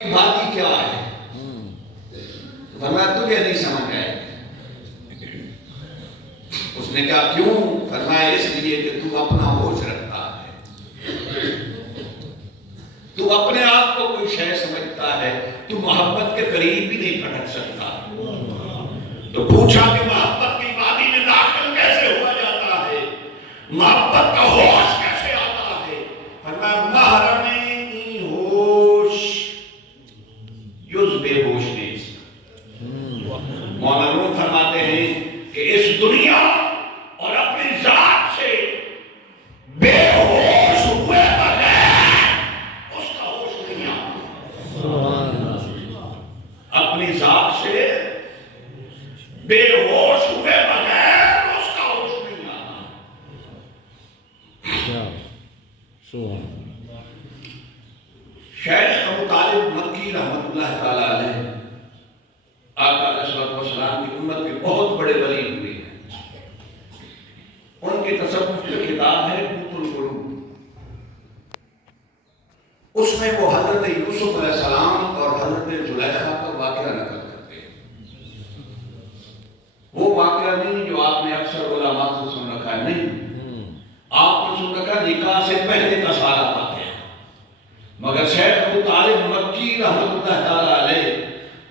بات کیا ہے؟ فرمایا تجھے نہیں سمجھ آئے. اس نے کہا کیوں؟ فرمایا اس لیے کہ تو اپنا ہوش رکھتا ہے، تو اپنے آپ کو کوئی شے سمجھتا ہے، تو محبت کے قریب بھی نہیں پھٹک سکتا. تو پوچھا کہ محبت کی وادی میں داخل کیسے ہوا جاتا ہے، محبت کا ہوش کیسے آتا ہے؟ فرمایا محرمِ ہوش یز بے ہوش نہیں. مولانا روم فرماتے ہیں کہ اس دنیا اور اپنی ذات سے بے ہوش ہوئے بغیر اس کا ہوش نہیں آتا. اپنی ذات سے بے ہوش ہوئے بغیر اس کا ہوش نہیں آتا. شیخ ابو طالب مکی رحمت اللہ تعالی علیہ آقا علیہ السلام کی امت کے بہت بڑے ولی ہوئے ہیں. ان کی تصوف کی کتاب ہے قوت القلوب. اس میں وہ حضرت یوسف علیہ السلام اور حضرت زلیخا کا واقعہ نقل کرتے ہیں. وہ واقعہ نہیں جو آپ نے اکثر علماء سے سن رکھا ہے، نہیں، آپ نے سن رکھا نکاح سے پہلے کا سارا واقعہ. مگر شیخ ابو طالب مکی رحمت اللہ تعالی علیہ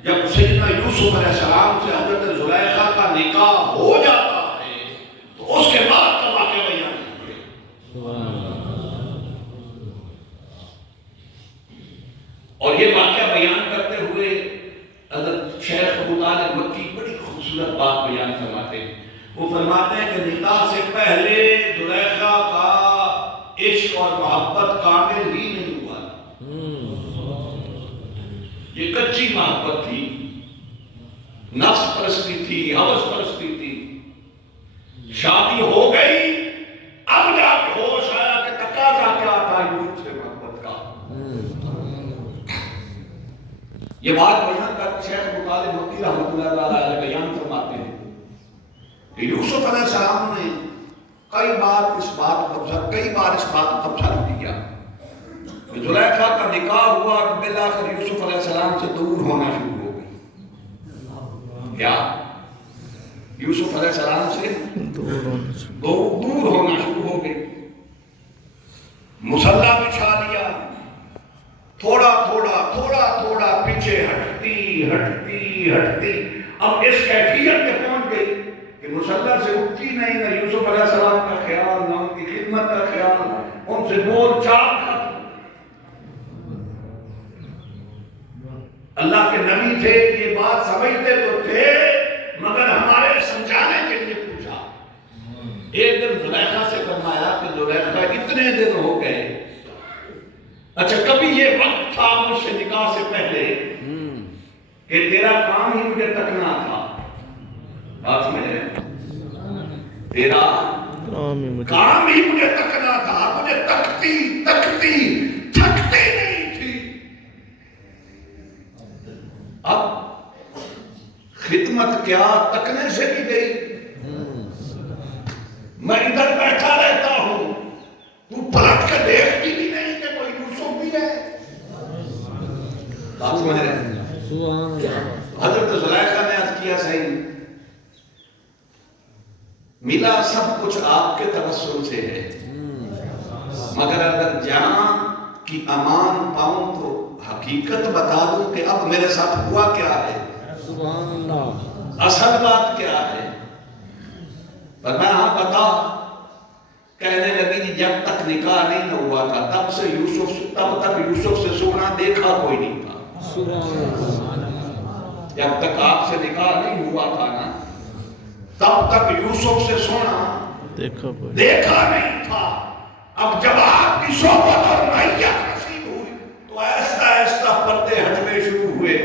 جب سیدنا یوسف علیہ السلام سے حضرت زلیخا کا نکاح ہو جاتا ہے تو اس کے بعد کا واقعہ بیان کرتے ہیں. اور یہ واقعہ بیان کرتے ہوئے حضرت شیخ ابو طالب مکی بڑی خوبصورت بات بیان فرماتے ہیں. وہ فرماتے ہیں کہ نکاح سے پہلے زلیخا کا عشق اور محبت کامل ہی نہیں ہوا. یہ کچی محبت تھی، نفس پرستی تھی، ہوس پرستی تھی. شادی ہو گئی، اب جا کے ہوش آیا کہ تقاضا کیا تھا یوسف سے محبت کا. یہ بات بیان کرتے شیخ ابو طالب مکی رحمۃ اللہ تعالی علیہ بیان فرماتے ہیں کہ یوسف علیہ السلام نے کئی بار اس بات کو ابصر کیا. زلیخا کا نکاح ہوا تو بالآخر یوسف علیہ السلام سے دور ہونا شروع ہو گئی. کیا؟ یوسف علیہ السلام سے دور ہونا شروع ہو گئی. مصلی بچھا لیا، تھوڑا تھوڑا پیچھے ہٹتی. اب اس کیفیت میں پہنچ گئی کہ مصلی سے اٹھتی نہیں، نہ یوسف علیہ السلام کا خیال، نہ ان کی خدمت کا خیال، ان سے بول چال ختم. اللہ کے نبی تھے، یہ بات سمجھتے تو تھے مگر ہمارے سمجھانے کے لیے پوچھا. ایک دن زلیخا سے فرمایا کہ زلیخا اتنے دن ہو گئے، اچھا کبھی یہ وقت تھا مجھ سے نکاح سے پہلے کہ تیرا کام ہی مجھے تکنا تھا. بات سمجھ رہے ہیں؟ تیرا کام ہی مجھے تکنا تھا، مجھے تکتی نہیں تھی. اب خدمت کیا تکنے سے بھی گئی. میں ادھر بیٹھا رہتا ہوں، تو پلٹ کے دیکھتی بھی نہیں کہ کوئی یوسف بھی ہے. بات سمجھ رہے ہیں؟ حضرت زلیخا نے عرض کیا صحیح، ملا سب کچھ آپ کے توسل سے ہے، مگر اگر جان کی امان پاؤں تو حقیقت بتا دوں کہ اب میرے ساتھ ہوا کیا ہے، اصل بات کیا ہے. پر میں ہاں بتا. کہنے لگی جی جب تک نکاح نہیں ہوا تھا تب تک یوسف سے سونا دیکھا کوئی نہیں تھا. جب تک آپ سے نکاح نہیں ہوا تھا نا تب تک یوسف سے سونا دیکھا نہیں تھا. اب جب آپ کی صحبت اور معیت نصیب ہوئی تو ایسا پردے ہٹنے شروع ہوئے.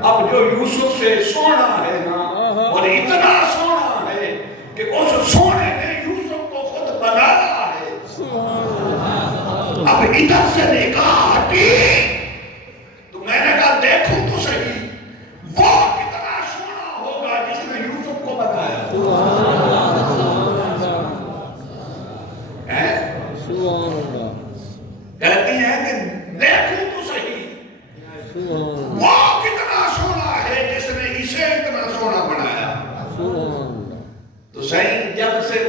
اب جو یوسف سے سونا ہے نا، اور اتنا سونا ہے کہ اس سونے نے یوسف کو خود بنایا ہے. اب ادھر سے نکاح ہٹی تو میں نے کہا دیکھوں تو صحیح وہ کتنا سونا ہوگا جس نے یوسف کو بنایا. کہتی ہیں کہ دیکھوں تو صحیح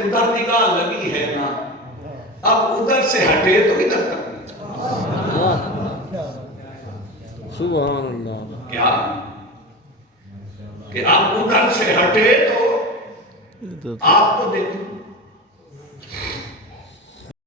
ادھر نگاہ لگی ہے نا، اب ادھر سے ہٹے تو ادھر تک سبحان اللہ، کیا کہ اب ادھر سے ہٹے تو آپ کو دیکھیں